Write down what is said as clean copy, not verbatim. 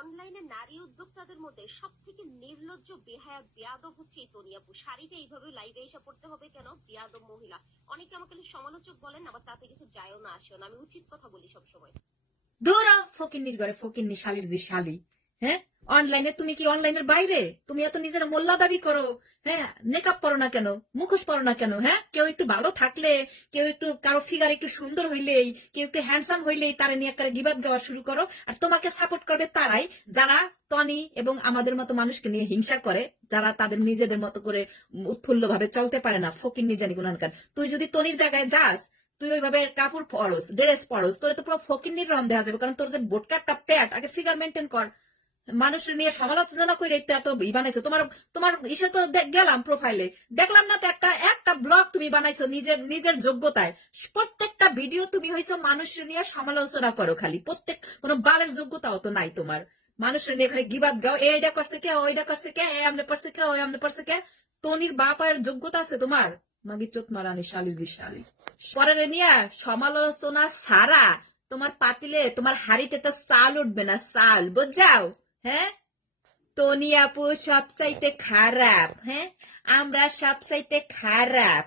অনলাইনে নারী উদ্যোক্তাদের মধ্যে সব থেকে নির্লজ্জ বেহায়া বেয়াদব হচ্ছে এই তনি আপু। শাড়িটা এইভাবে লাইভে এসে পড়তে হবে কেন? বেয়াদব মহিলা। অনেকে আমাকে সমালোচক বলেন, আবার তাতে কিছু যায়ও না আসেও না, আমি উচিত কথা বলি সবসময়। দৌড়া ফকিন্নির ঘরে ফকিন্নি শালির যে শালি। হ্যাঁ, অনলাইনে তুমি কি অনলাইনের বাইরে? তুমি এত নিজের মোল্লা দাবি করো। হ্যাঁ, মেকআপ পরো না কেন, মুখোশ পরো না কেন? হ্যাঁ, কেউ একটু ভালো থাকলে, কেউ একটু কারো ফিগার একটু সুন্দর হইলেই, কেউ একটু হ্যান্ডসাম হইলেই তারা নিয়ে একটা গিবাদ দেওয়া শুরু করো। আর তোমাকে সাপোর্ট করবে তারাই যারা তনি এবং আমাদের মতো মানুষকে নিয়ে হিংসা করে, যারা তাদের নিজেদের মতো করে উৎফুল্ল ভাবে চলতে পারে না। ফকিন্নি জানি গুনানকার। তুই যদি তনির জায়গায় যাস, তুই ওইভাবে কাপড় পরস, ড্রেস পরস, তোর তো পুরো ফকিন্নির রং দেখা যাবে। কারণ তোর যে বোটকাটটা প্যাট, আগে ফিগার মেনটেন কর। মানুষের নিয়ে সমালোচনা করে তো এত বানাইছো। তোমার তোমার ইসে তো গেলাম প্রোফাইলে, দেখলাম না তো একটা একটা ব্লগ তুমি বানাইছো নিজের নিজের যোগ্যতায়। প্রত্যেকটা ভিডিও তুমি হয়েছো মানুষের নিয়ে সমালোচনা করো খালি। প্রত্যেক কোনো বালের যোগ্যতাও তো নাই তোমার। মানুষের নিয়ে খালি গিবাদ গাও, এইটা করছে কে, ওইটা করছে কে, এ আমনে করছে কে, ওই আমনে করছে কে। তনির বাপায়ের যোগ্যতা আছে তোমার? মাগি চোত মারানি শালি জি শালি। পরের নিয়ে সমালোচনা সারা তোমার পাতিলে, তোমার হাড়িতে তো চাল উঠবে না, চাল, বুঝাও? হ্যাঁ, তনি আপু সবচাইতে খারাপ। হ্যাঁ, আমরা সবচাইতে খারাপ।